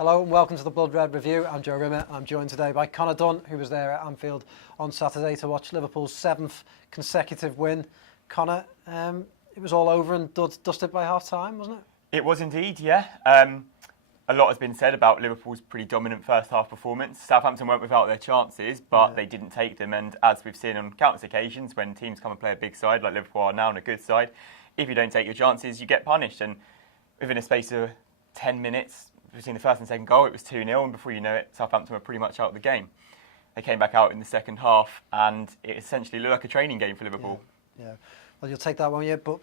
Hello and welcome to the Blood Red Review. I'm Joe Rimmer. I'm joined today by Connor Dunn, who was there at Anfield on Saturday to watch Liverpool's 7th consecutive win. Connor, it was all over and dusted by half-time, wasn't it? It was indeed, yeah. A lot has been said about Liverpool's pretty dominant first-half performance. Southampton weren't without their chances, but they didn't take them. And as we've seen on countless occasions, when teams come and play a big side, like Liverpool are now on a good side, if you don't take your chances, you get punished. And within a space of 10 minutes, between the first and second goal, it was 2-0, and before you know it, Southampton were pretty much out of the game. They came back out in the second half, and it essentially looked like a training game for Liverpool. Yeah. Well, you'll take that one, yeah, but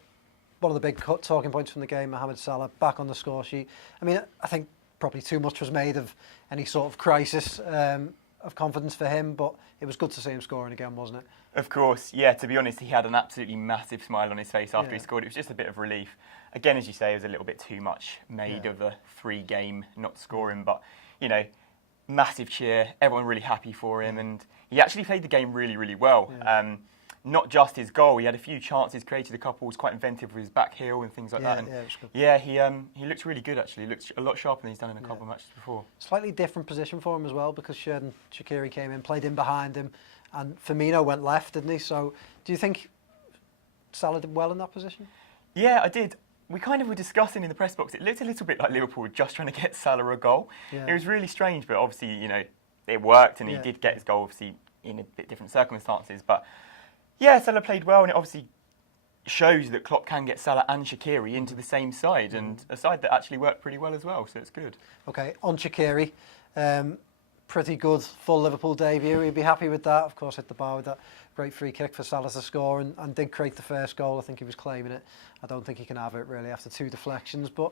one of the big talking points from the game, Mohamed Salah, back on the score sheet. I mean, I think probably too much was made of any sort of crisis of confidence for him, but it was good to see him scoring again, wasn't it? Of course, yeah, to be honest, he had an absolutely massive smile on his face after he scored. It was just a bit of relief. Again, as you say, it was a little bit too much made of a free game not scoring, but, you know, massive cheer, everyone really happy for him, and he actually played the game really, really well. Not just his goal, he had a few chances, created a couple, was quite inventive with his back heel and things like that. And he looked really good actually. He looked a lot sharper than he's done in a couple of matches before. Slightly different position for him as well, because Xherdan Shaqiri came in, played in behind him, and Firmino went left, didn't he? So do you think Salah did well in that position? Yeah, I did. We kind of were discussing in the press box, it looked a little bit like Liverpool were just trying to get Salah a goal. It was really strange, but obviously, you know, it worked, and he did get his goal, obviously, in a bit different circumstances. But yeah, Salah played well, and it obviously shows that Klopp can get Salah and Shaqiri into the same side, and a side that actually worked pretty well as well, so it's good. OK, on Shaqiri, pretty good full Liverpool debut. He'd be happy with that. Of course, hit the bar with that great free kick for Salah to score, and did create the first goal. I think he was claiming it. I don't think he can have it really after 2 deflections, but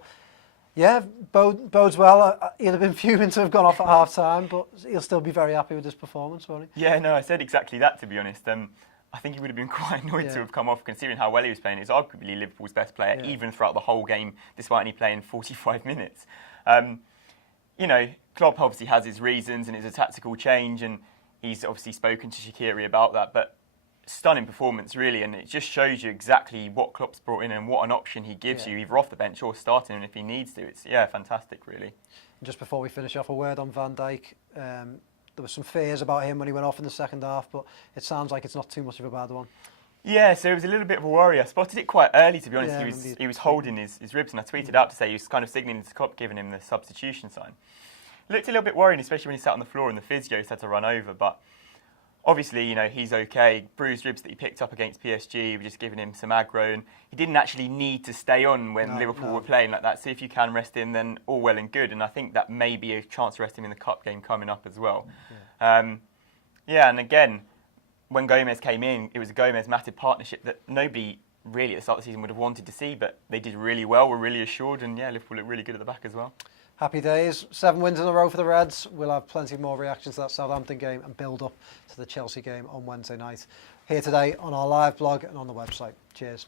yeah, bodes well. He'd have been fuming to have gone off at half-time, but he'll still be very happy with his performance, won't he? Yeah, no, I said exactly that, to be honest. I think he would have been quite annoyed to have come off, considering how well he was playing. He's arguably Liverpool's best player, even throughout the whole game, despite only playing 45 minutes. You know, Klopp obviously has his reasons, and it's a tactical change, and he's obviously spoken to Shaqiri about that, but stunning performance, really, and it just shows you exactly what Klopp's brought in and what an option he gives you, either off the bench or starting, and if he needs to. It's, fantastic, really. Just before we finish off, a word on Van Dijk. There were some fears about him when he went off in the second half, but it sounds like it's not too much of a bad one. Yeah, so it was a little bit of a worry. I spotted it quite early, to be honest. He was holding his ribs, and I tweeted out to say he was kind of signalling to Klopp, giving him the substitution sign. Looked a little bit worrying, especially when he sat on the floor and the physios had to run over, but obviously, you know, he's okay. Bruised ribs that he picked up against PSG were just giving him some aggro, and he didn't actually need to stay on when Liverpool were playing like that. So if you can rest him, then all well and good. And I think that may be a chance to rest him in the cup game coming up as well. And again, when Gomez came in, it was a Gomez-Matip partnership that nobody really at the start of the season would have wanted to see, but they did really well, were really assured, and Liverpool looked really good at the back as well. Happy days. 7 wins in a row for the Reds. We'll have plenty more reactions to that Southampton game and build up to the Chelsea game on Wednesday night. Here today on our live blog and on the website. Cheers.